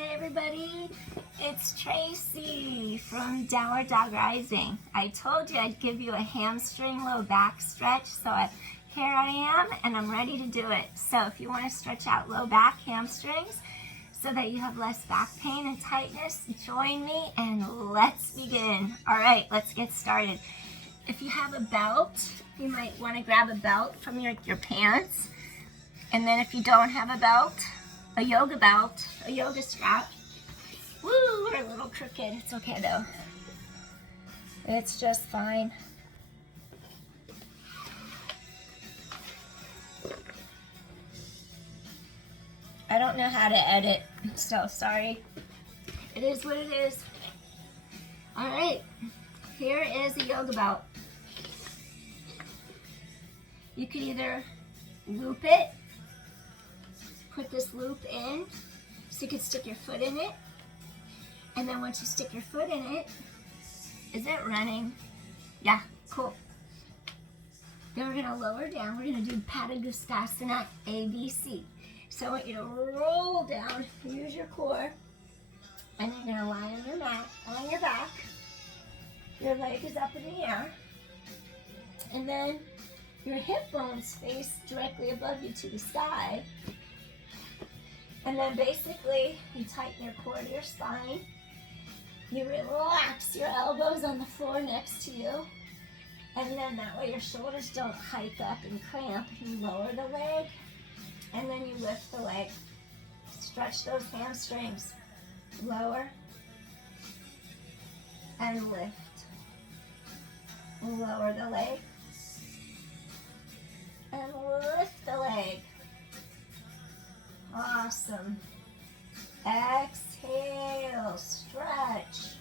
Hey everybody, it's Traci from Downwarddogrising. I told you I'd give you a hamstring low back stretch, so here I am and I'm ready to do it. So if you want to stretch out low back hamstrings so that you have less back pain and tightness, join me and let's begin. All right, let's get started. If you have a belt, you might want to grab a belt from your pants. And then if you don't have a belt, a yoga strap. Woo, we're a little crooked. It's okay though. It's just fine. I don't know how to edit, so sorry. It is what it is. All right, here is a yoga belt. You could either loop it, put this loop in so you can stick your foot in it, and then once you stick your foot in it, is it running? Yeah, cool. Then we're gonna lower down. We're gonna do Padagustasana ABC. So I want you to roll down, use your core, and then you're gonna lie on your mat, on your back. Your leg is up in the air, and then your hip bones face directly above you to the sky. And then basically, you tighten your core to your spine. You relax your elbows on the floor next to you. And then that way your shoulders don't hike up and cramp. You lower the leg, and then you lift the leg. Stretch those hamstrings. Lower and lift. Lower the leg and lift the leg. Awesome. Exhale, stretch.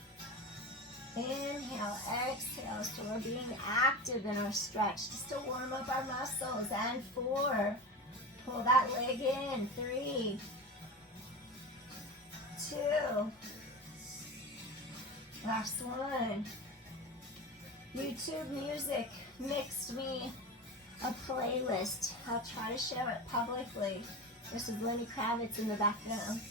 Inhale, exhale. So we're being active in our stretch just to warm up our muscles. And 4. Pull that leg in. 3, 2. Last one. YouTube music mixed me a playlist. I'll try to share it publicly. This is Lenny Kravitz in the background.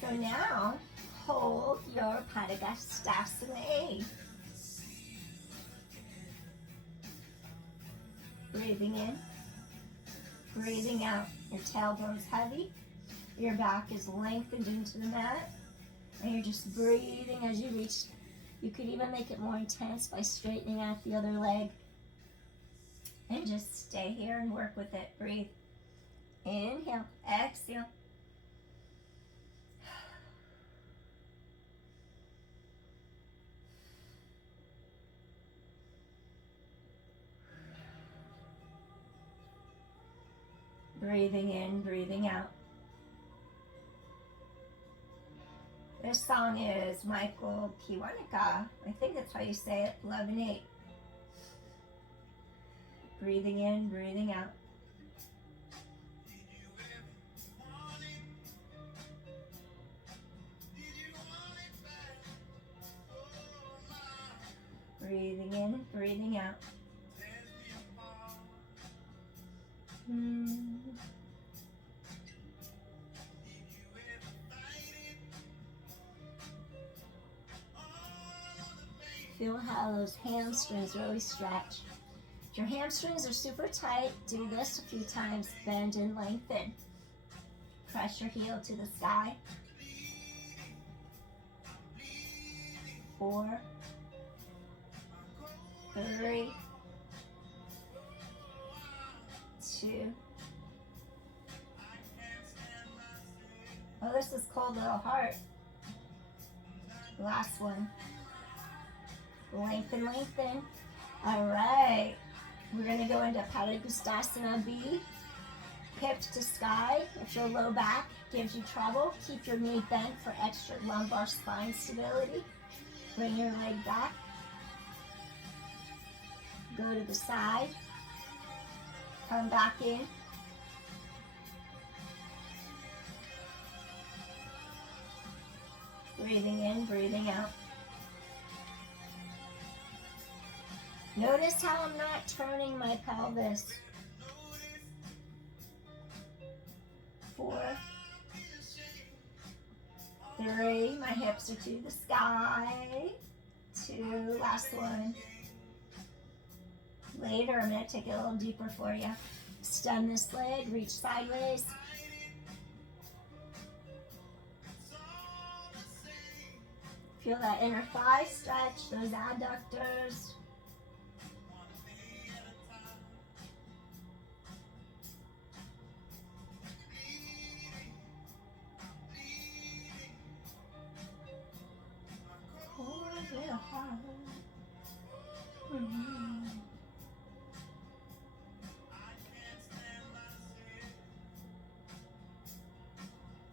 So now, hold your Padagustasana. Breathing in, breathing out. Your tailbone's heavy, your back is lengthened into the mat, and you're just breathing as you reach. You could even make it more intense by straightening out the other leg. And just stay here and work with it. Breathe. Inhale, exhale. Breathing in, breathing out. This song is Michael Kiwanuka. I think that's how you say it, 11/8. Breathing in, breathing out. Breathing in, breathing out. Feel how those hamstrings really stretch. If your hamstrings are super tight, do this a few times. Bend and lengthen. Press your heel to the sky. 4, 3, 2. Oh, this is Cold Little Heart. Last one. Lengthen, lengthen. All right. We're going to go into Padagustasana B. Hip to sky. If your low back gives you trouble, keep your knee bent for extra lumbar spine stability. Bring your leg back. Go to the side. Come back in. Breathing in, breathing out. Notice how I'm not turning my pelvis. 4, 3, my hips are to the sky. 2, last one. Later, I'm going to take it a little deeper for you. Extend this leg, reach sideways. Feel that inner thigh stretch, those adductors.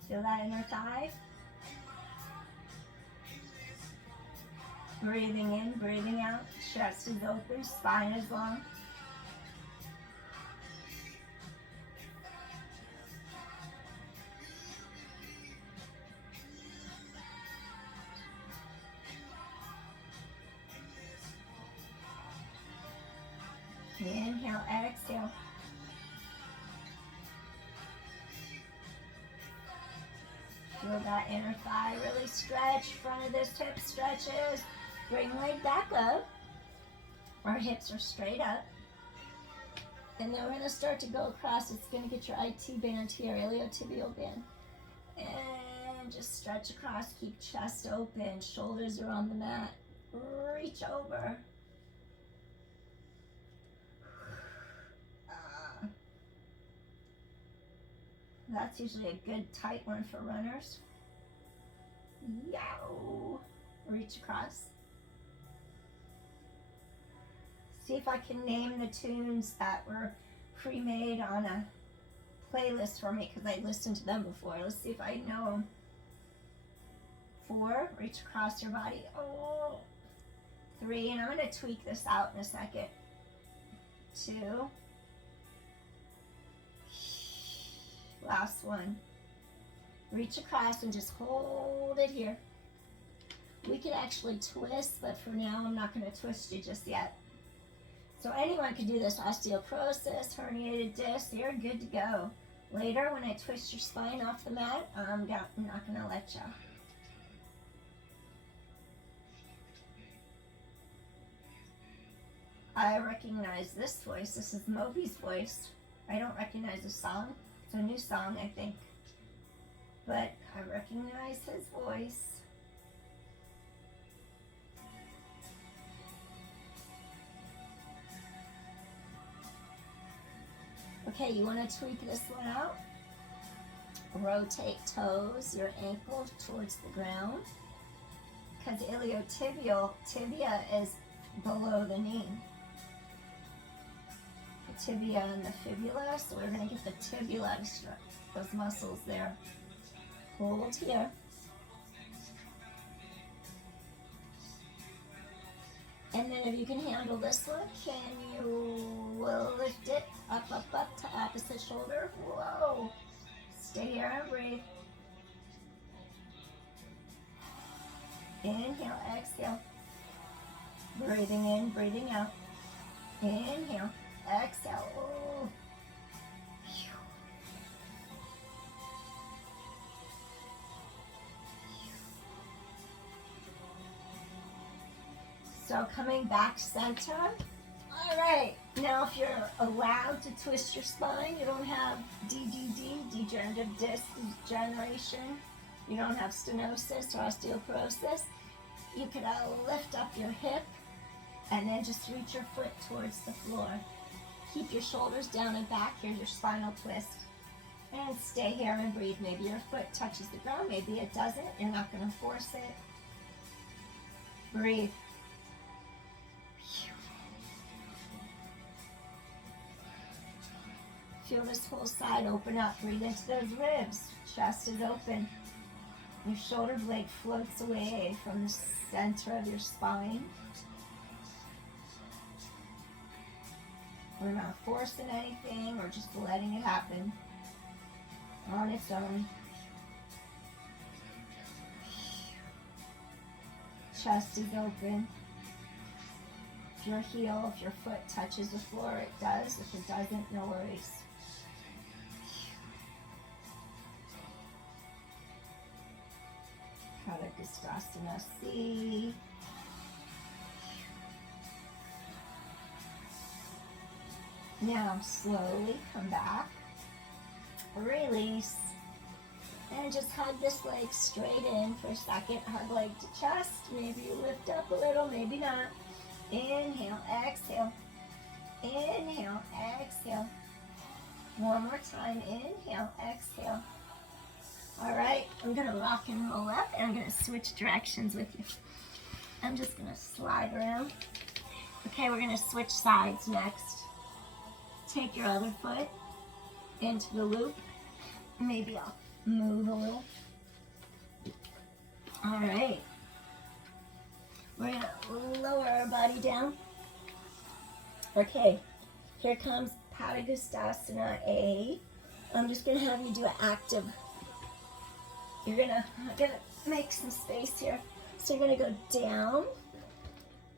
Feel that inner thigh. Breathing in, breathing out. Chest is open, spine is long. Inhale, exhale. Feel that inner thigh really stretch. Front of this hip stretches. Bring leg back up. Our hips are straight up. And then we're going to start to go across. It's going to get your IT band here, iliotibial band. And just stretch across. Keep chest open. Shoulders are on the mat. Reach over. That's usually a good tight one for runners. Yow. Reach across. See if I can name the tunes that were pre-made on a playlist for me because I listened to them before. Let's see if I know them. 4, reach across your body. Oh. 3, and I'm going to tweak this out in a second. 2. Last one. Reach across and just hold it here. We could actually twist, but for now I'm not going to twist you just yet. So anyone can do this. Osteoporosis, herniated disc, you're good to go. Later, when I twist your spine off the mat, I'm not going to let you. I recognize this voice. This is Moby's voice. I don't recognize the song. It's a new song, I think. But I recognize his voice. Okay, you want to tweak this one out. Rotate toes, your ankle towards the ground. Because iliotibial, tibia is below the knee. The tibia and the fibula, so we're going to get the tibula to stretch those muscles there. Hold here. And then if you can handle this one, can you lift it up, up, up to opposite shoulder? Whoa. Stay here and breathe. Inhale, exhale. Breathing in, breathing out. Inhale, exhale. Oh. So coming back center. All right, now if you're allowed to twist your spine, you don't have DDD, degenerative disc degeneration, you don't have stenosis or osteoporosis, you could lift up your hip and then just reach your foot towards the floor. Keep your shoulders down and back. Here's your spinal twist. And stay here and breathe. Maybe your foot touches the ground, maybe it doesn't. You're not going to force it. Breathe. Feel this whole side open up. Breathe into those ribs. Chest is open. Your shoulder blade floats away from the center of your spine. We're not forcing anything. We're just letting it happen on its own. Chest is open. If your heel, if your foot touches the floor, it does. If it doesn't, no worries. Padagustasana C. Now slowly come back, release, and just hug this leg straight in for a second. Hug leg to chest. Maybe you lift up a little, maybe not. Inhale, exhale. Inhale, exhale. One more time. Inhale, exhale. All right, I'm going to rock and roll up, and I'm going to switch directions with you. I'm just going to slide around. Okay, we're going to switch sides next. Take your other foot into the loop. Maybe I'll move a little. All right. We're going to lower our body down. Okay, here comes Padagustasana A. I'm just going to have you do an active. You're going to make some space here. So you're going to go down.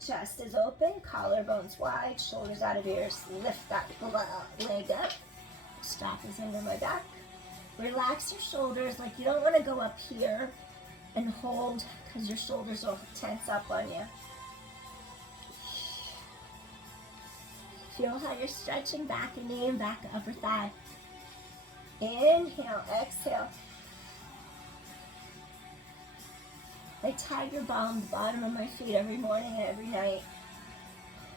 Chest is open, collarbones wide, shoulders out of ears. Lift that leg up. Strap is under my back. Relax your shoulders, like you don't want to go up here and hold because your shoulders will tense up on you. Feel how you're stretching back and knee and back upper thigh. Inhale, exhale. I tiger balm the bottom of my feet every morning and every night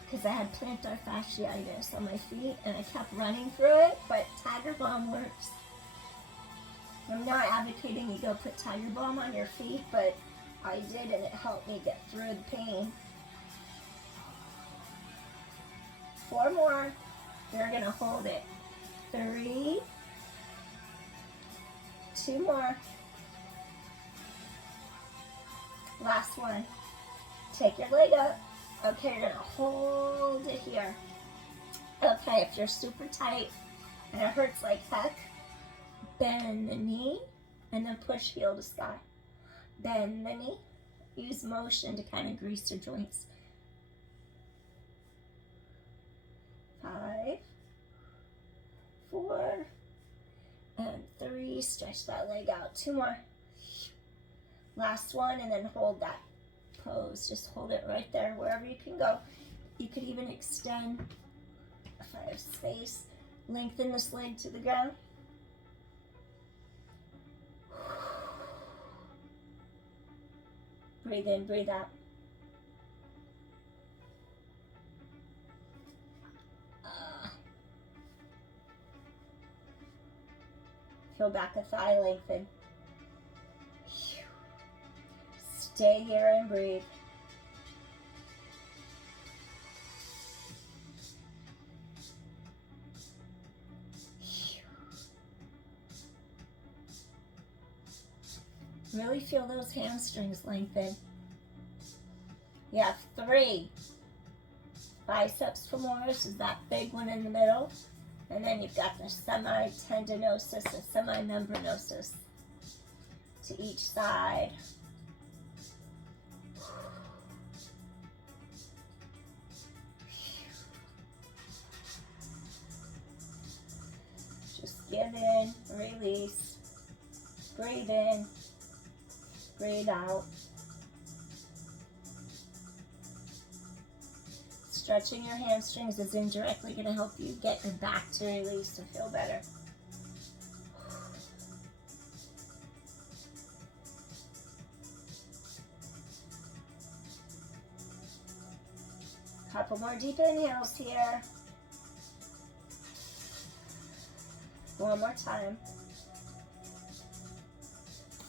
because I had plantar fasciitis on my feet and I kept running through it, but tiger balm works. I'm not advocating you go put tiger balm on your feet, but I did and it helped me get through the pain. 4 more. You're going to hold it. 3. 2 more. Last one. Take your leg up. Okay, you're going to hold it here. Okay, if you're super tight and it hurts like heck, bend the knee and then push heel to sky. Bend the knee. Use motion to kind of grease your joints. 5, 4, and 3. Stretch that leg out. 2 more. Last one, and then hold that pose. Just hold it right there, wherever you can go. You could even extend, if I have space, lengthen this leg to the ground. Breathe in, breathe out. Feel back a thigh lengthen. Stay here and breathe. Really feel those hamstrings lengthen. You have 3. Biceps femoris is that big one in the middle. And then you've got the semi-tendinosus and semi-membranosus to each side. Just give in, release, breathe in, breathe out. Stretching your hamstrings is indirectly going to help you get your back to release and feel better. Couple more deep inhales here. One more time.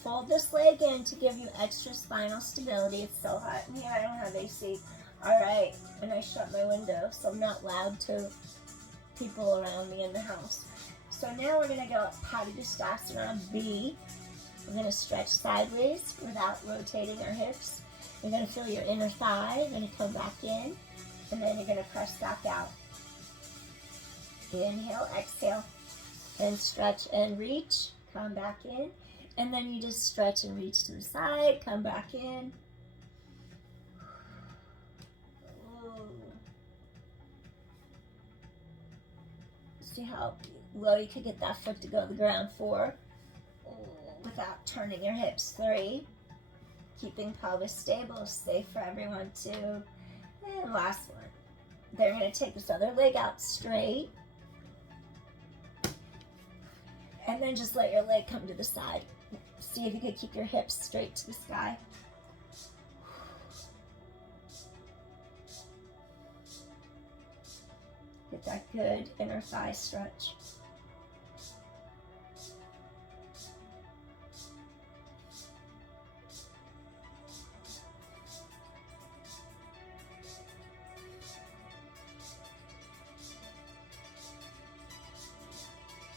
Fold this leg in to give you extra spinal stability. It's so hot in here, I don't have AC. All right, and I shut my window, so I'm not loud to people around me in the house. So now we're gonna go Padagustasana B. We're gonna stretch sideways without rotating our hips. You're gonna feel your inner thigh. You're gonna come back in, and then you're gonna press back out. Inhale, exhale, and stretch and reach. Come back in, and then you just stretch and reach to the side. Come back in. See how low you could get that foot to go to the ground. 4, without turning your hips. 3, keeping pelvis stable, safe for everyone too. And last one. They're going to take this other leg out straight. And then just let your leg come to the side. See if you can keep your hips straight to the sky. Get that good inner thigh stretch.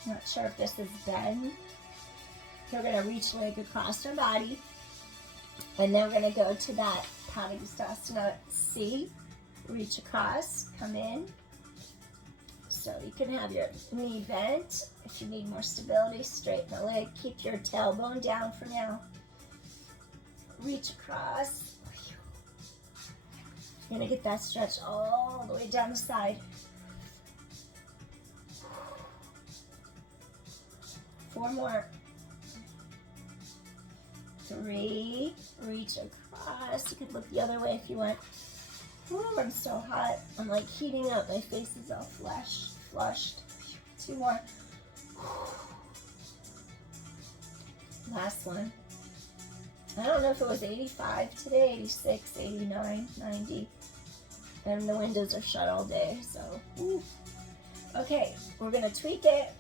Not sure if this is bend. We're going to reach leg across our body. And then we're going to go to that Padagustasana C. Reach across, come in. So you can have your knee bent. If you need more stability, straighten the leg. Keep your tailbone down for now. Reach across. You're going to get that stretch all the way down the side. 4 more. 3, reach across. You could look the other way if you want. Ooh, I'm so hot. I'm like heating up. My face is all flushed. 2 more. Last one. I don't know if it was 85 today, 86, 89, 90. And the windows are shut all day, so. Ooh. Okay, we're gonna tweak it.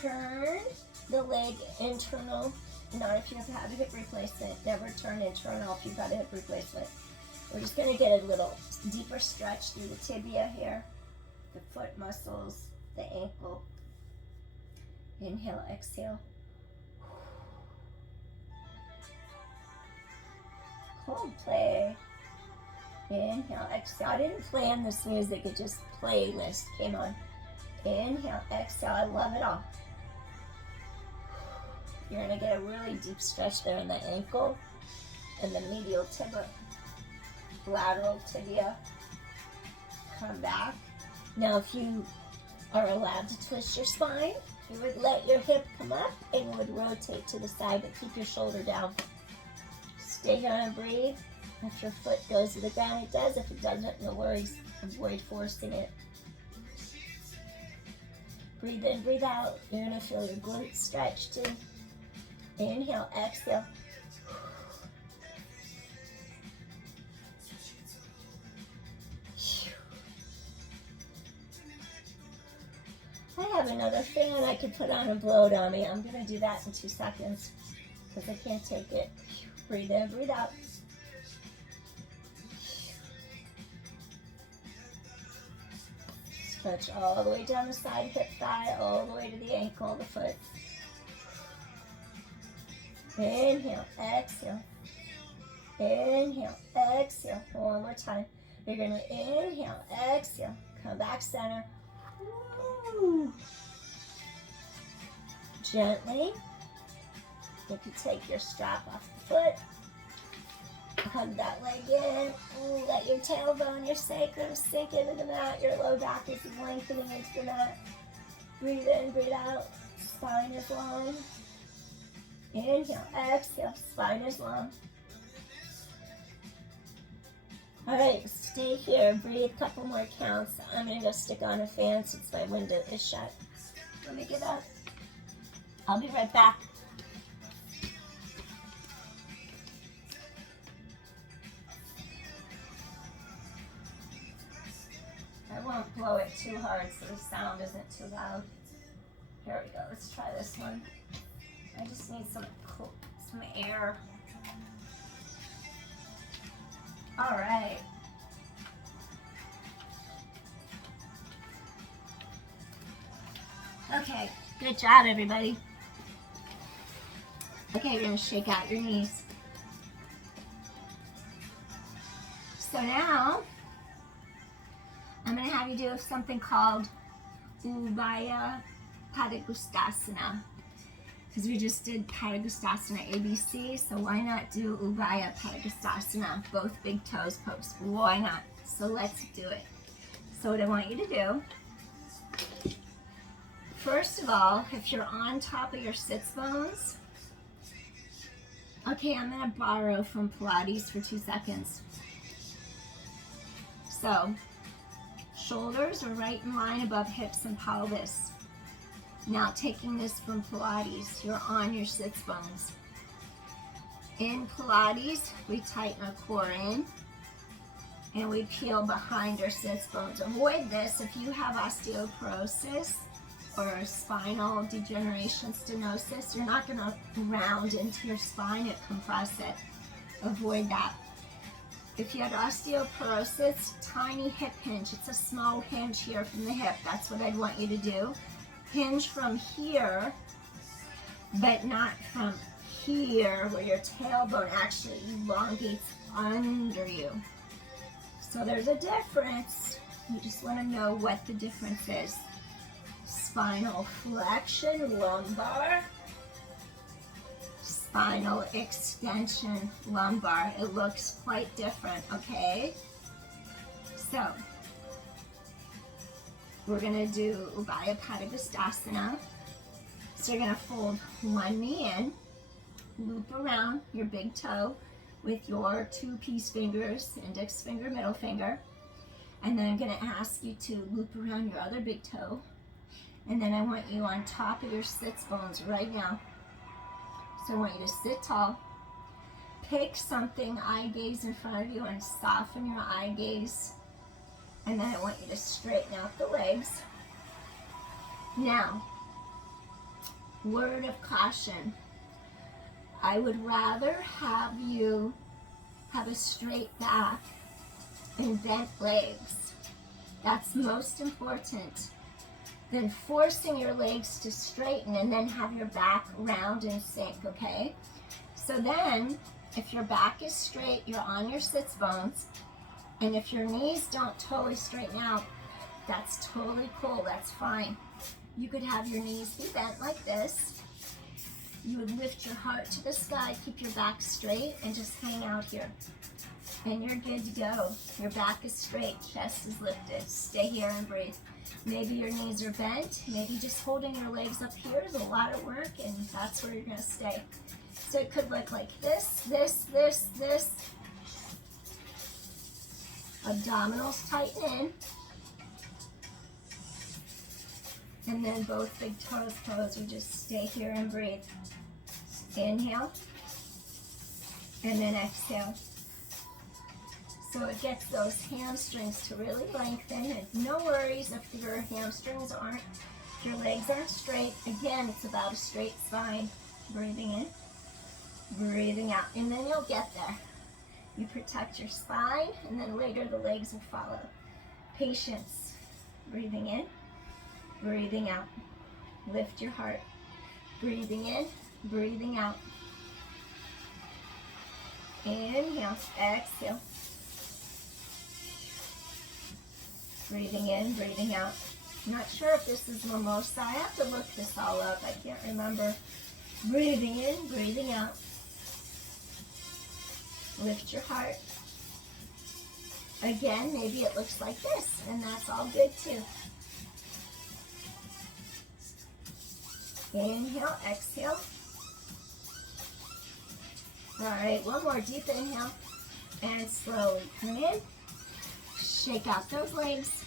Turn the leg internal. Not if you've had a hip replacement. Never turn internal if you've had a hip replacement. We're just going to get a little deeper stretch through the tibia here, the foot muscles, the ankle. Inhale, exhale. Coldplay. Inhale, exhale. I didn't plan this music, it just playlist came on. Inhale, exhale. I love it all. You're going to get a really deep stretch there in the ankle and the medial tibia, lateral tibia. Come back. Now, if you are allowed to twist your spine, you would let your hip come up and you would rotate to the side, but keep your shoulder down. Stay here and breathe. If your foot goes to the ground, it does. If it doesn't, no worries. Avoid forcing it. Breathe in, breathe out. You're going to feel your glutes stretch too. Inhale, exhale. I have another fan I could put on and blow it on me. I'm going to do that in 2 seconds because I can't take it. Breathe in, breathe out. Stretch all the way down the side, hip, thigh, all the way to the ankle, the foot. Inhale, exhale. Inhale, exhale. One more time. You're going to inhale, exhale. Come back center. Woo. Gently. You can take your strap off the foot. Hug that leg in. Ooh, let your tailbone, your sacrum sink into the mat. Your low back is lengthening into the mat. Breathe in, breathe out. Spine is long. Inhale, exhale, spine is long. All right, stay here, breathe a couple more counts. I'm gonna go stick on a fan since my window is shut. Let me get up. I'll be right back. I won't blow it too hard so the sound isn't too loud. Here we go, let's try this one. I just need some air. All right. Okay, good job, everybody. Okay, you're gonna shake out your knees. So now, I'm gonna have you do something called Ubaya Padagustasana. Because we just did Padagustasana ABC, so why not do Ubaya Padagustasana, both big toes pose? Why not? So let's do it. So what I want you to do, first of all, if you're on top of your sits bones, Okay, I'm gonna borrow from Pilates for 2 seconds. So, shoulders are right in line above hips and pelvis. Now taking this from Pilates, you're on your sits bones. In Pilates, we tighten our core in and we peel behind our sits bones. Avoid this if you have osteoporosis or spinal degeneration, stenosis. You're not gonna round into your spine and compress it. Avoid that. If you had osteoporosis, tiny hip hinge. It's a small hinge here from the hip. That's what I'd want you to do. Hinge from here, but not from here where your tailbone actually elongates under you. So there's a difference. You just want to know what the difference is. Spinal flexion, lumbar. Spinal extension, lumbar. It looks quite different, okay? So, we're gonna do Ubaya Padagustasana. So you're gonna fold one knee in, loop around your big toe with your 2 peace fingers, index finger, middle finger. And then I'm gonna ask you to loop around your other big toe. And then I want you on top of your sits bones right now. So I want you to sit tall, pick something, eye gaze in front of you, and soften your eye gaze. And then I want you to straighten out the legs. Now, word of caution. I would rather have you have a straight back and bent legs. That's most important. Then forcing your legs to straighten and then have your back round and sink, okay? So then, if your back is straight, you're on your sits bones, and if your knees don't totally straighten out, that's totally cool, that's fine. You could have your knees be bent like this. You would lift your heart to the sky, keep your back straight, and just hang out here. And you're good to go. Your back is straight, chest is lifted. Stay here and breathe. Maybe your knees are bent. Maybe just holding your legs up here is a lot of work, and that's where you're gonna stay. So it could look like this, this, this, this. Abdominals tighten in. And then both big toes close. We just stay here and breathe. Inhale. And then exhale. So it gets those hamstrings to really lengthen. And no worries if your hamstrings aren't, if your legs aren't straight. Again, it's about a straight spine. Breathing in, breathing out. And then you'll get there. You protect your spine, and then later the legs will follow. Patience. Breathing in, breathing out. Lift your heart. Breathing in, breathing out. Inhale, exhale. Breathing in, breathing out. I'm not sure if this is Mimosa. I have to look this all up. I can't remember. Breathing in, breathing out. Lift your heart. Again, maybe it looks like this, and that's all good too. Inhale, exhale. All right, one more deep inhale, and slowly come in. Shake out those legs.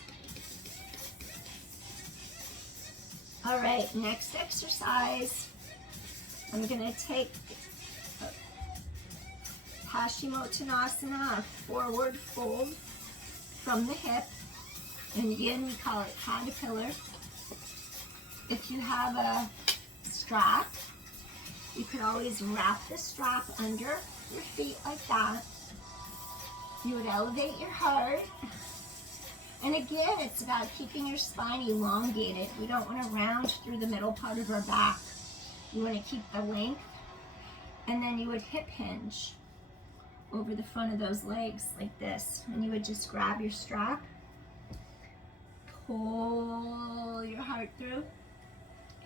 All right, next exercise. I'm gonna take Paschimottanasana, a forward fold from the hip. And again, we call it caterpillar. If you have a strap, you could always wrap the strap under your feet like that. You would elevate your heart. And again, it's about keeping your spine elongated. We don't want to round through the middle part of our back. You want to keep the length. And then you would hip hinge over the front of those legs like this. And you would just grab your strap, pull your heart through,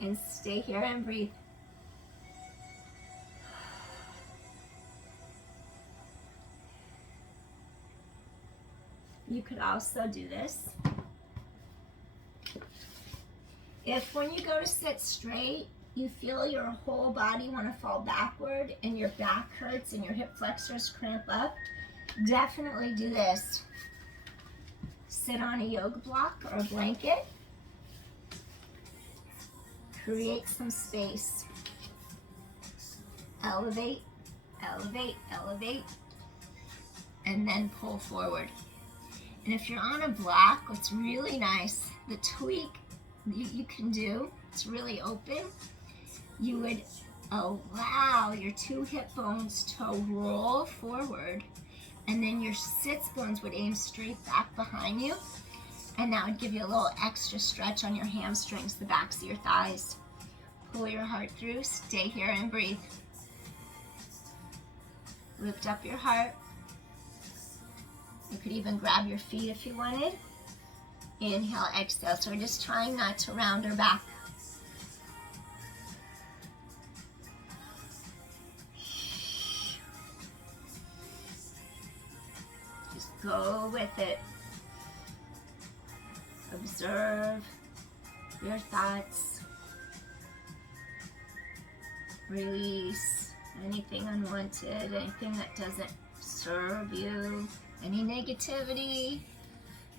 and stay here and breathe. You could also do this. If when you go to sit straight, you feel your whole body want to fall backward and your back hurts and your hip flexors cramp up, definitely do this. Sit on a yoga block or a blanket. Create some space. Elevate, elevate, elevate, and then pull forward. And if you're on a block, what's really nice, the tweak you can do, it's really open, you would allow your two hip bones to roll forward, and then your sits bones would aim straight back behind you, and that would give you a little extra stretch on your hamstrings, the backs of your thighs. Pull your heart through, stay here and breathe. Lift up your heart. You could even grab your feet if you wanted. Inhale, exhale. So we're just trying not to round our back. Just go with it. Observe your thoughts. Release anything unwanted, anything that doesn't serve you, any negativity.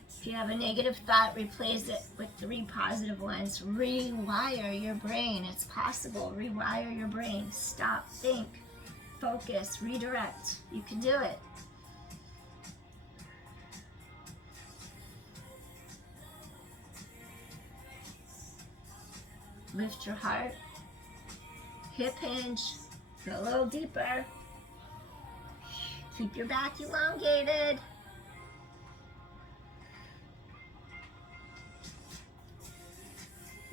If you have a negative thought, replace it with 3 positive ones. Rewire your brain. It's possible. Rewire your brain. Stop, think, focus, redirect. You can do it. Lift your heart. Hip hinge. Go a little deeper. Keep your back elongated.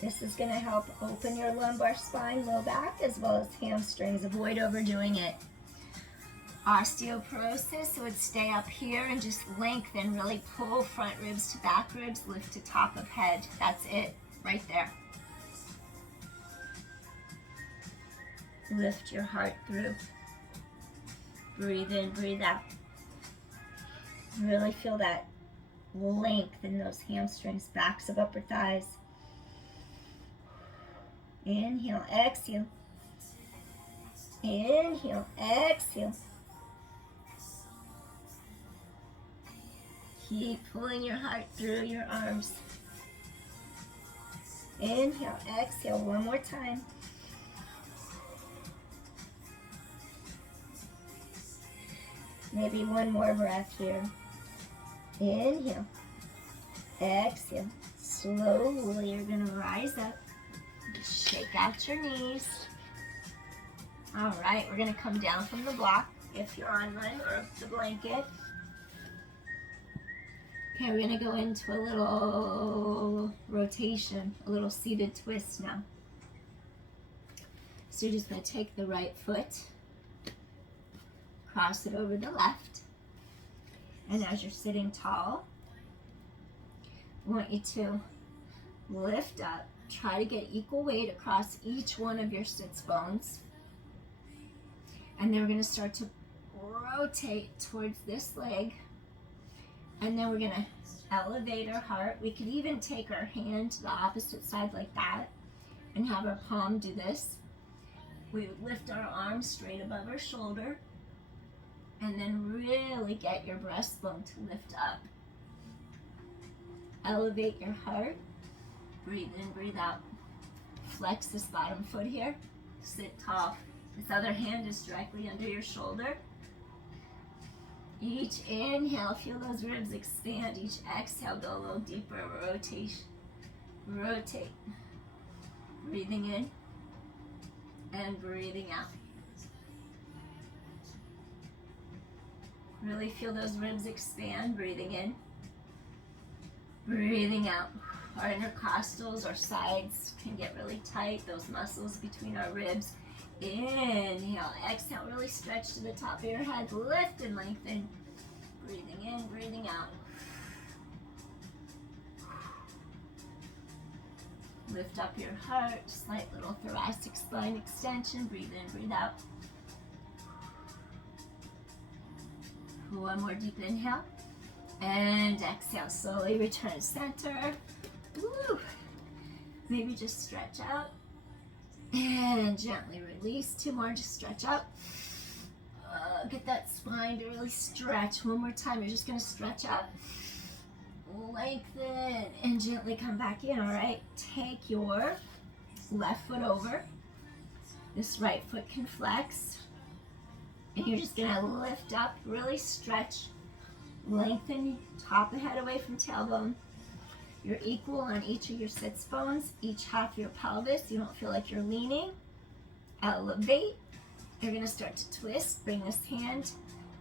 This is going to help open your lumbar spine, low back, as well as hamstrings. Avoid overdoing it. Osteoporosis would stay up here and just lengthen, really pull front ribs to back ribs, lift to top of head. That's it, right there. Lift your heart through. Breathe in, breathe out. Really feel that length in those hamstrings, backs of upper thighs. Inhale, exhale. Inhale, exhale. Keep pulling your heart through your arms. Inhale, exhale, one more time. Maybe one more breath here. Inhale, exhale. Slowly you're gonna rise up. Shake out your knees. All right, we're gonna come down from the block if you're on one, or the blanket. Okay, we're gonna go into a little rotation, a little seated twist now. So you're just gonna take the right foot, cross it over the left, and as you're sitting tall, I want you to lift up. Try to get equal weight across each one of your sits bones. And then we're going to start to rotate towards this leg. And then we're going to elevate our heart. We could even take our hand to the opposite side like that and have our palm do this. We would lift our arms straight above our shoulder and then really get your breastbone to lift up. Elevate your heart. Breathe in, breathe out. Flex this bottom foot here. Sit tall. This other hand is directly under your shoulder. Each inhale, feel those ribs expand. Each exhale, go a little deeper. Rotation. Rotate. Breathing in and breathing out. Really feel those ribs expand. Breathing in. Breathing out. Our intercostals, our sides can get really tight, those muscles between our ribs. Inhale, exhale, really stretch to the top of your head, lift and lengthen. Breathing in, breathing out. Lift up your heart, slight little thoracic spine extension. Breathe in, breathe out. One more deep inhale. And exhale, slowly return center. Woo. Maybe just stretch out. And gently release. 2 more, just stretch up. Get that spine to really stretch. One more time, you're just gonna stretch up. Lengthen and gently come back in, all right? Take your left foot over. This right foot can flex. And you're just gonna lift up, really stretch. Lengthen top of head away from tailbone. You're equal on each of your sits bones, each half your pelvis. You don't feel like you're leaning. Elevate. You're gonna start to twist. Bring this hand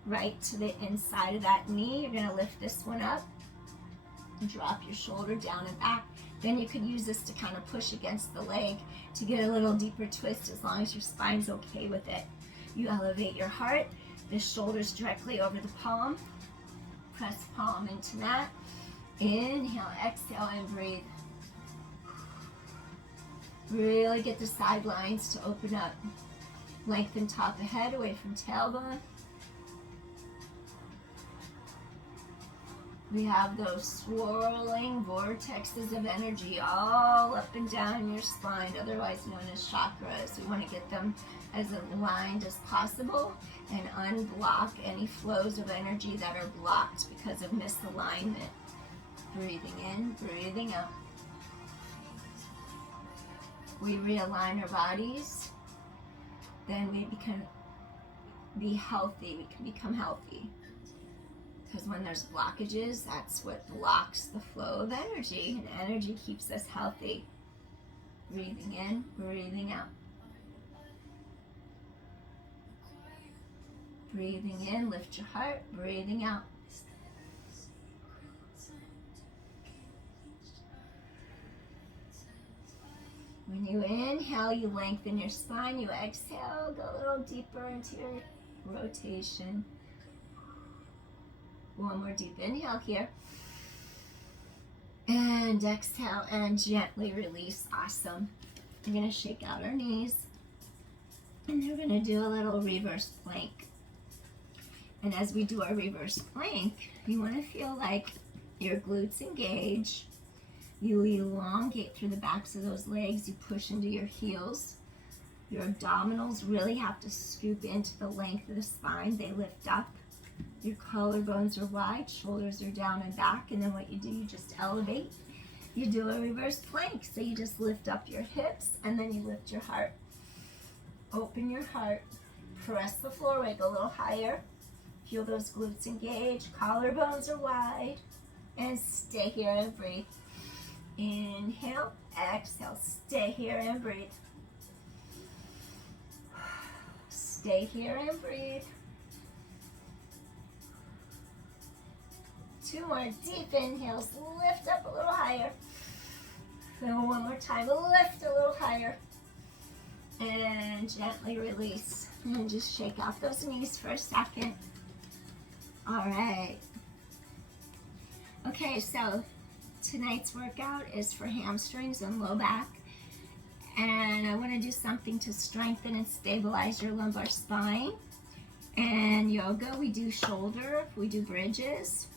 right to the inside of that knee. You're gonna lift this one up. Drop your shoulder down and back. Then you could use this to kind of push against the leg to get a little deeper twist as long as your spine's okay with it. You elevate your heart. The shoulders directly over the palm. Press palm into mat. Inhale, exhale, and breathe. Really get the sidelines to open up. Lengthen top of head away from tailbone. We have those swirling vortexes of energy all up and down your spine, otherwise known as chakras. We want to get them as aligned as possible and unblock any flows of energy that are blocked because of misalignment. Breathing in, breathing out. We realign our bodies, then we can be healthy. We can become healthy. Because when there's blockages, that's what blocks the flow of energy, and energy keeps us healthy. Breathing in, breathing out. Breathing in, lift your heart, breathing out. When you inhale, you lengthen your spine. You exhale, go a little deeper into your rotation. One more deep inhale here. And exhale and gently release. Awesome. We're going to shake out our knees. And then we're going to do a little reverse plank. And as we do our reverse plank, you want to feel like your glutes engage. You elongate through the backs of those legs. You push into your heels. Your abdominals really have to scoop into the length of the spine. They lift up. Your collarbones are wide, shoulders are down and back, and then what you do, you just elevate. You do a reverse plank, so you just lift up your hips, and then you lift your heart. Open your heart, press the floor, wake a little higher. Feel those glutes engage, collarbones are wide, and stay here and breathe. Inhale, exhale, stay here and breathe. Stay here and breathe. 2 more deep inhales. Lift up a little higher. Then one more time. Lift a little higher. And gently release. And just shake off those knees for a second. All right. Okay, so tonight's workout is for hamstrings and low back. And I want to do something to strengthen and stabilize your lumbar spine. And yoga, we do shoulder. We do bridges.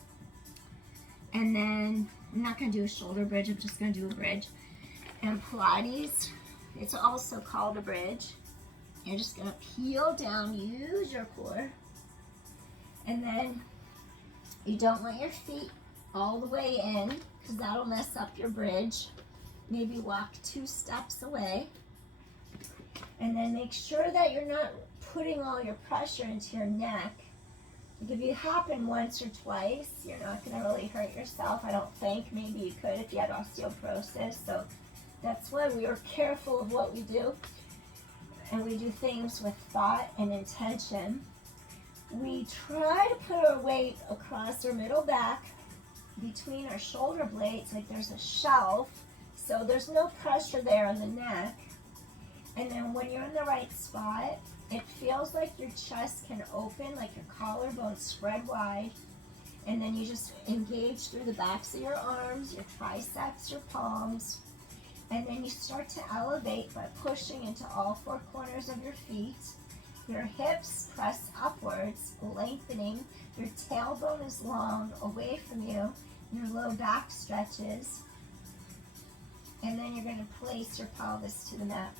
And then, I'm not going to do a shoulder bridge, I'm just going to do a bridge. And Pilates, it's also called a bridge. You're just going to peel down, use your core. And then, you don't want your feet all the way in, because that'll mess up your bridge. Maybe walk 2 steps away. And then make sure that you're not putting all your pressure into your neck. If you happen once or twice, you're not going to really hurt yourself, I don't think. Maybe you could if you had osteoporosis. So that's why we are careful of what we do. And we do things with thought and intention. We try to put our weight across our middle back between our shoulder blades, like there's a shelf. So there's no pressure there on the neck. And then when you're in the right spot, it feels like your chest can open, like your collarbones spread wide. And then you just engage through the backs of your arms, your triceps, your palms. And then you start to elevate by pushing into all 4 corners of your feet. Your hips press upwards, lengthening. Your tailbone is long away from you. Your low back stretches. And then you're going to place your pelvis to the mat.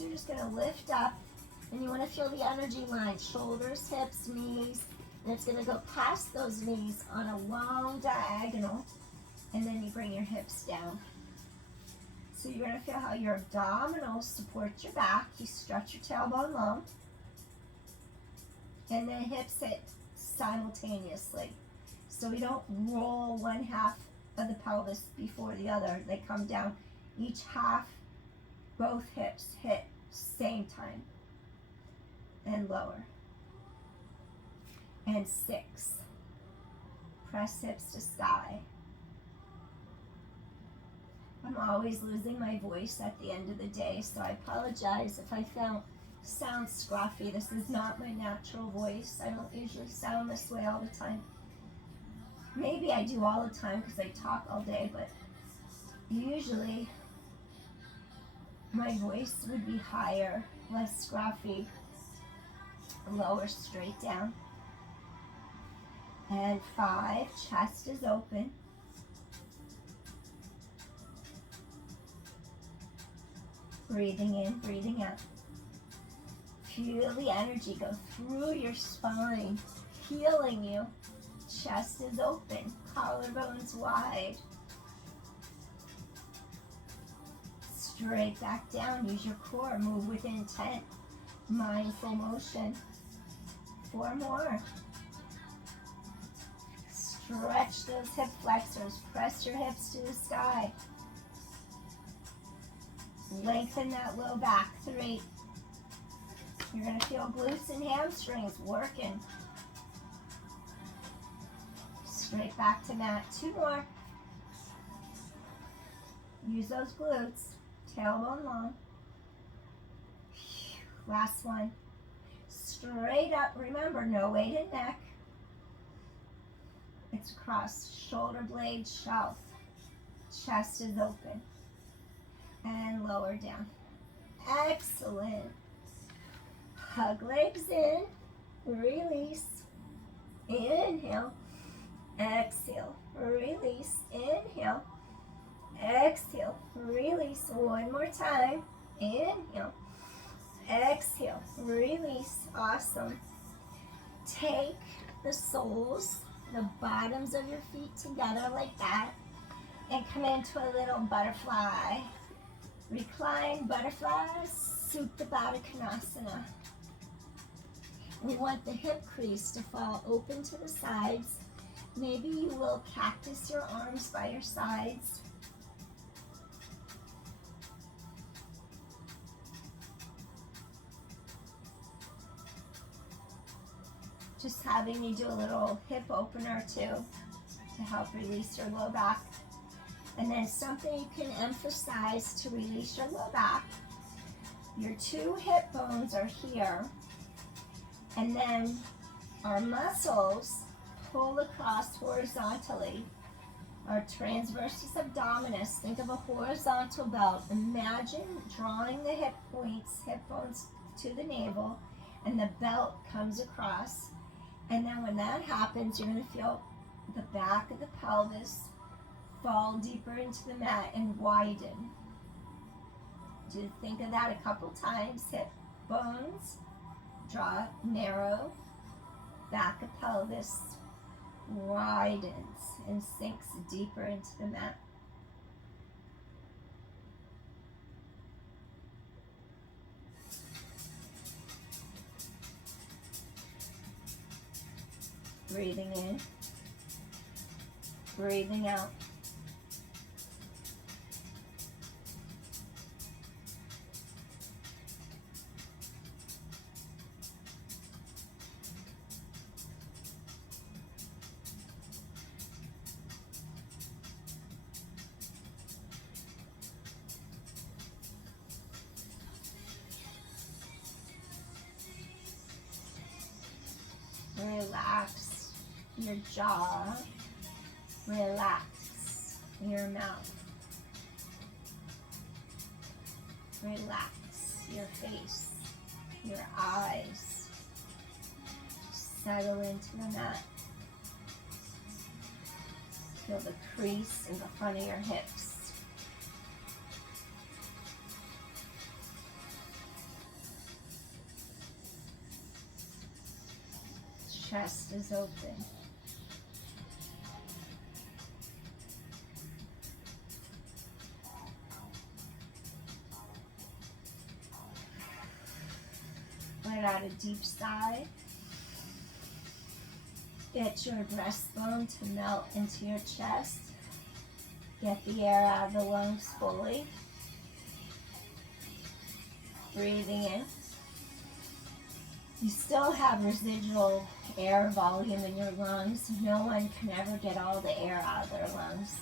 So you're just going to lift up, and you want to feel the energy line, shoulders, hips, knees, and it's going to go past those knees on a long diagonal, and then you bring your hips down. So you're going to feel how your abdominals support your back. You stretch your tailbone long, and then hips hit simultaneously. So we don't roll one half of the pelvis before the other. They come down. Each half, both hips hit same time. And lower. And 6. Press hips to sky. I'm always losing my voice at the end of the day, so I apologize if I sound scruffy. This is not my natural voice. I don't usually sound this way all the time. Maybe I do all the time because I talk all day, but usually my voice would be higher, less scruffy, lower straight down. And 5, chest is open. Breathing in, breathing out. Feel the energy go through your spine, healing you. Chest is open, collarbones wide. Straight back down, use your core, move with intent, mindful motion. 4 more. Stretch those hip flexors, press your hips to the sky. Lengthen that low back. 3. You're going to feel glutes and hamstrings working. Straight back to mat. 2 more. Use those glutes. Tailbone long. Last one. Straight up. Remember, no weight in neck. It's across shoulder blade shelf. Chest is open. And lower down. Excellent. Hug legs in. Release. Inhale. Exhale. Release. Inhale. Exhale. Release. One more time. Inhale. Exhale. Release. Awesome. Take the soles, the bottoms of your feet together like that, and come into a little butterfly. Recline butterfly, Supta Baddha Konasana. We want the hip crease to fall open to the sides. Maybe you will cactus your arms by your sides. Just having you do a little hip opener too to help release your low back. And then something you can emphasize to release your low back. Your 2 hip bones are here. And then our muscles pull across horizontally. Our transversus abdominis. Think of a horizontal belt. Imagine drawing the hip points, hip bones to the navel, and the belt comes across. And then when that happens, you're going to feel the back of the pelvis fall deeper into the mat and widen. Do think of that a couple times. Hip bones, draw narrow, back of pelvis widens and sinks deeper into the mat. Breathing in, breathing out. Relax your jaw, relax your mouth, relax your face, your eyes. Just settle into the mat. Feel the crease in the front of your hips. chest is open. Let out a deep sigh. Get your breastbone to melt into your chest. Get the air out of the lungs fully. Breathing in. You still have residual air volume in your lungs. No one can ever get all the air out of their lungs.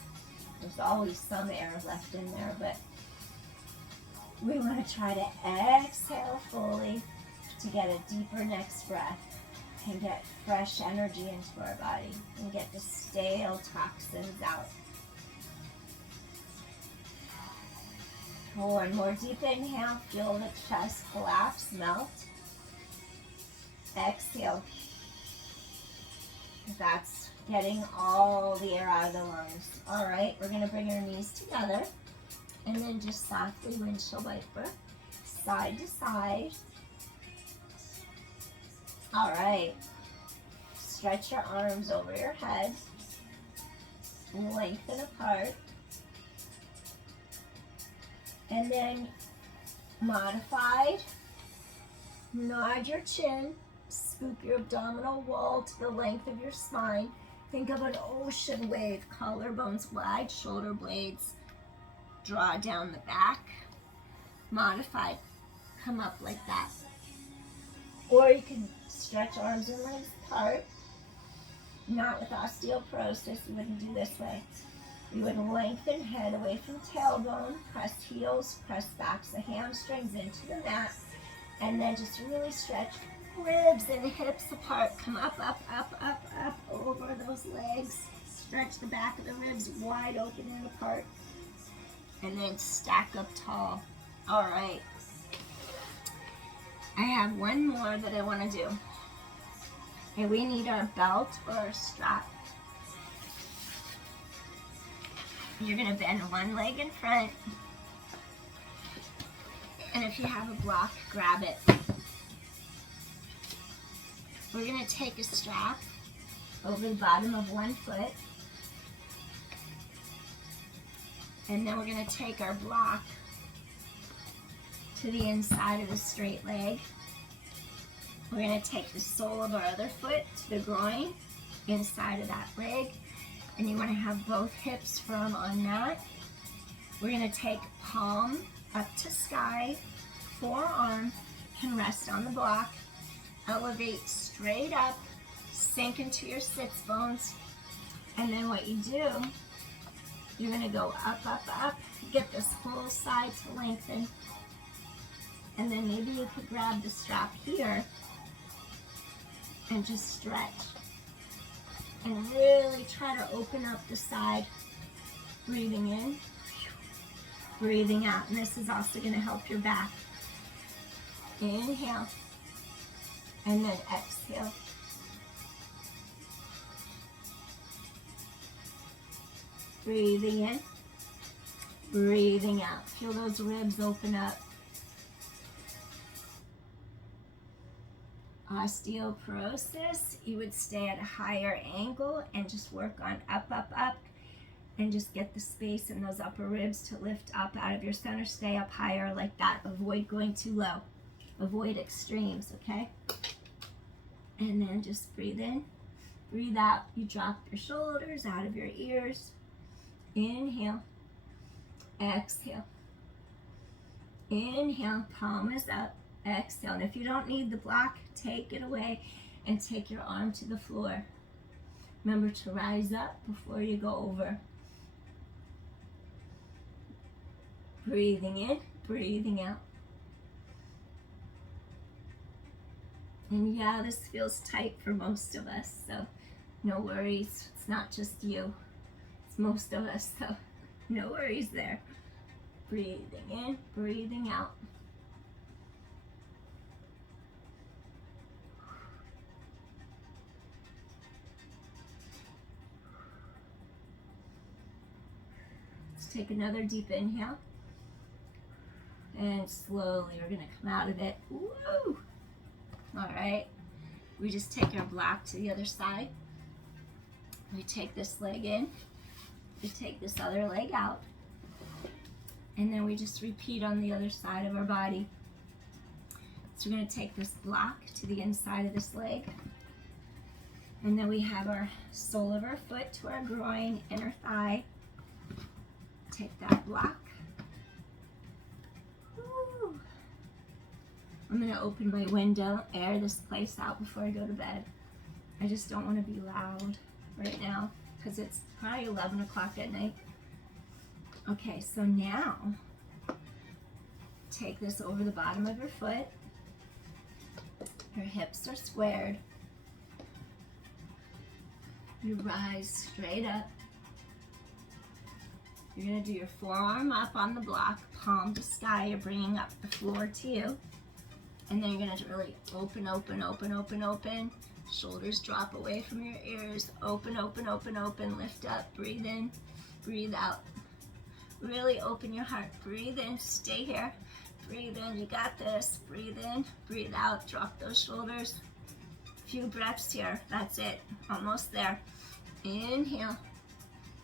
There's always some air left in there, but we want to try to exhale fully to get a deeper next breath and get fresh energy into our body and get the stale toxins out. One more deep inhale, feel the chest collapse, melt. Exhale. That's getting all the air out of the lungs. All right, we're gonna bring our knees together and then just softly windshield wiper, side to side. All right, stretch your arms over your head, lengthen apart. And then modified, nod your chin, scoop your abdominal wall to the length of your spine. Think of an ocean wave, collarbones wide, shoulder blades, draw down the back. Modified, come up like that. Or you can stretch arms and legs apart. Not with osteoporosis, you wouldn't do this way. You would lengthen head away from tailbone, press heels, press backs of hamstrings into the mat, and then just really stretch ribs and hips apart. Come up, up, up, up, up over those legs. Stretch the back of the ribs wide open and apart. And then stack up tall. All right. I have one more that I want to do. And we need our belt or our strap. You're going to bend one leg in front, and if you have a block, grab it. We're going to take a strap over the bottom of one foot, and then we're going to take our block to the inside of the straight leg. We're going to take the sole of our other foot to the groin, inside of that leg. And you want to have both hips firm on that. We're going to take palm up to sky, forearm can rest on the block, elevate straight up, sink into your sits bones, and then what you do, you're going to go up, up, up, get this whole side to lengthen, and then maybe you could grab the strap here and just stretch. And really try to open up the side, breathing in, breathing out. And this is also going to help your back. Inhale, and then exhale. Breathing in, breathing out. Feel those ribs open up. Osteoporosis, you would stay at a higher angle and just work on up, up, up, and just get the space in those upper ribs to lift up out of your center. Stay up higher like that. Avoid going too low. Avoid extremes, okay? And then just breathe in, breathe out. You drop your shoulders out of your ears. Inhale, exhale. Inhale, palm is up. Exhale, and if you don't need the block, take it away and take your arm to the floor. Remember to rise up before you go over. Breathing in, breathing out. And yeah, this feels tight for most of us, so no worries. It's not just you, it's most of us, so no worries there. Breathing in, breathing out. Take another deep inhale, and slowly we're going to come out of it. Woo! All right, We just take our block to the other side. We take this leg in. We take this other leg out. And then we just repeat on the other side of our body. So we're going to take this block to the inside of this leg. And then we have our sole of our foot to our groin, inner thigh. Take that block. Woo. I'm going to open my window, air this place out before I go to bed. I just don't want to be loud right now because it's probably 11 o'clock at night. Okay, so now take this over the bottom of your foot. Your hips are squared. You rise straight up. You're going to do your forearm up on the block, palm to sky. You're bringing up the floor to you. And then you're going to really open, open, open, open, open. Shoulders drop away from your ears. Open, open, open, open. Lift up. Breathe in. Breathe out. Really open your heart. Breathe in. Stay here. Breathe in. You got this. Breathe in. Breathe out. Drop those shoulders. Few breaths here. That's it. Almost there. Inhale.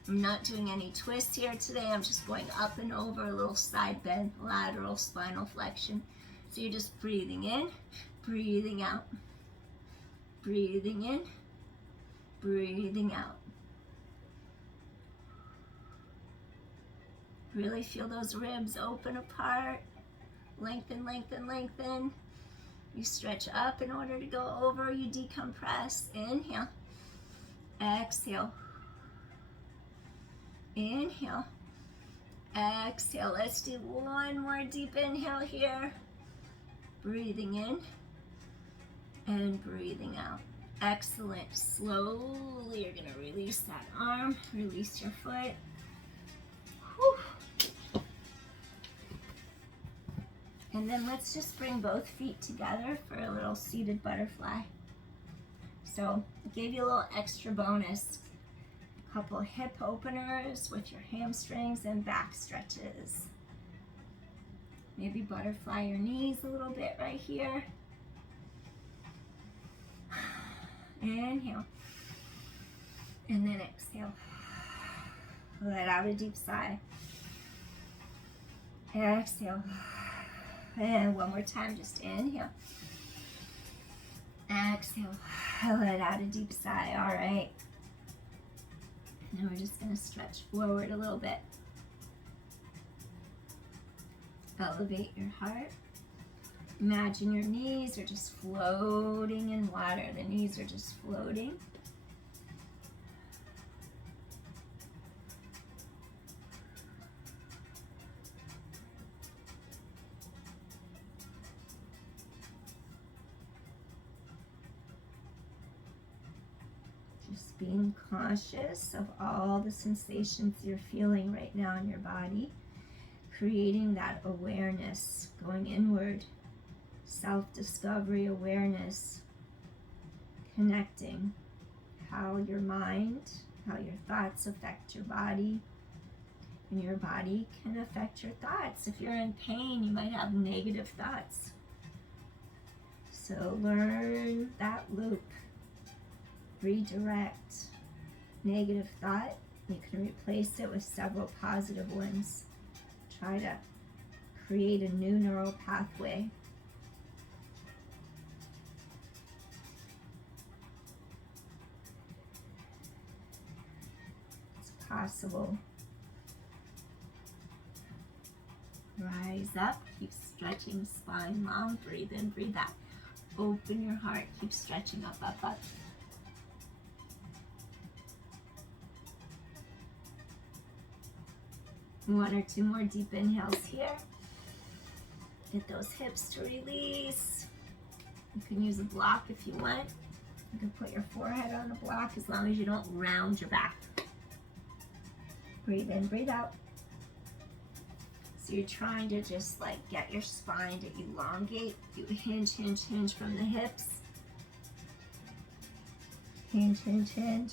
I'm not doing any twists here today. I'm just going up and over, a little side bend, lateral spinal flexion. So you're just breathing in, breathing out. Breathing in, breathing out. Really feel those ribs open apart. Lengthen, lengthen, lengthen. You stretch up in order to go over. You decompress. Inhale. Exhale. Inhale. Exhale. Let's do one more deep inhale here. Breathing in and breathing out. Excellent. Slowly you're going to release that arm. Release your foot. Whew. And then let's just bring both feet together for a little seated butterfly. So I gave you a little extra bonus. A couple hip openers with your hamstrings and back stretches. Maybe butterfly your knees a little bit right here. Inhale. And then exhale. Let out a deep sigh. Exhale. And one more time, just inhale. Exhale. Let out a deep sigh. All right. Now we're just going to stretch forward a little bit. Elevate your heart. Imagine your knees are just floating in water. The knees are just floating. Just being conscious of all the sensations you're feeling right now in your body. Creating that awareness, going inward, self-discovery awareness, connecting how your mind, how your thoughts affect your body, and your body can affect your thoughts. If you're in pain, you might have negative thoughts. So learn that loop. Redirect negative thought. You can replace it with several positive ones. Try to create a new neural pathway. It's possible. Rise up, keep stretching spine long. Breathe in, breathe out. Open your heart, keep stretching up, up, up. One or two more deep inhales here. Get those hips to release. You can use a block if you want. You can put your forehead on the block as long as you don't round your back. Breathe in, breathe out. So you're trying to just like get your spine to elongate. You hinge, hinge, hinge from the hips. Hinge, hinge, hinge.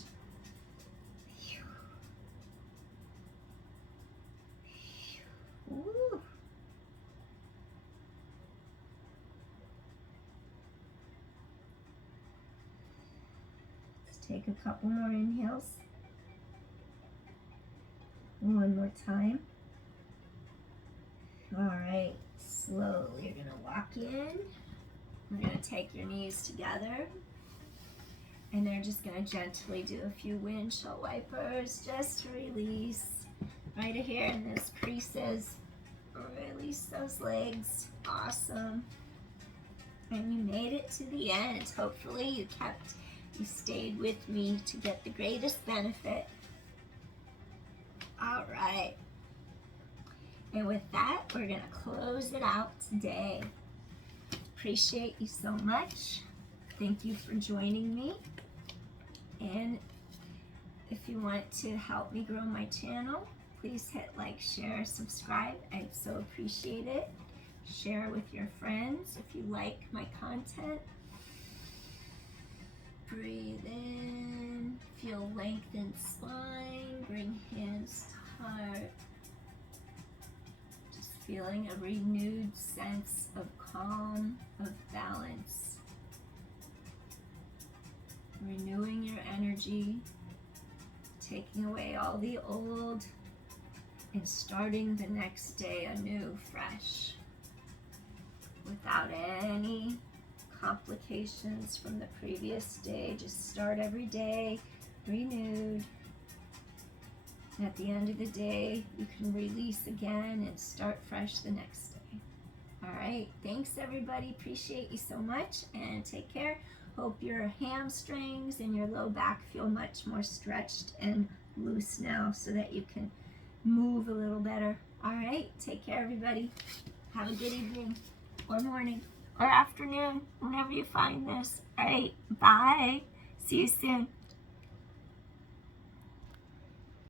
Ooh. Take a couple more inhales. One more time. All right, slowly you're gonna walk in. We're gonna take your knees together. And they're just gonna gently do a few windshield wipers just to release right here in those creases. Release those legs. Awesome. And you made it to the end. Hopefully you stayed with me to get the greatest benefit. All right. And with that, we're gonna close it out today. Appreciate you so much. Thank you for joining me. And if you want to help me grow my channel, please hit like, share, subscribe. I'd so appreciate it. Share with your friends if you like my content. Breathe in, feel lengthened spine, bring hands to heart. Just feeling a renewed sense of calm, of balance. Renewing your energy, taking away all the old, and starting the next day anew, fresh, without any complications from the previous day. Just start every day renewed. And at the end of the day, you can release again and start fresh the next day. All right, thanks everybody. Appreciate you so much, and take care. Hope your hamstrings and your low back feel much more stretched and loose now so that you can move a little better. All right, take care everybody. Have a good evening or morning or afternoon whenever you find this. All right, bye. See you soon.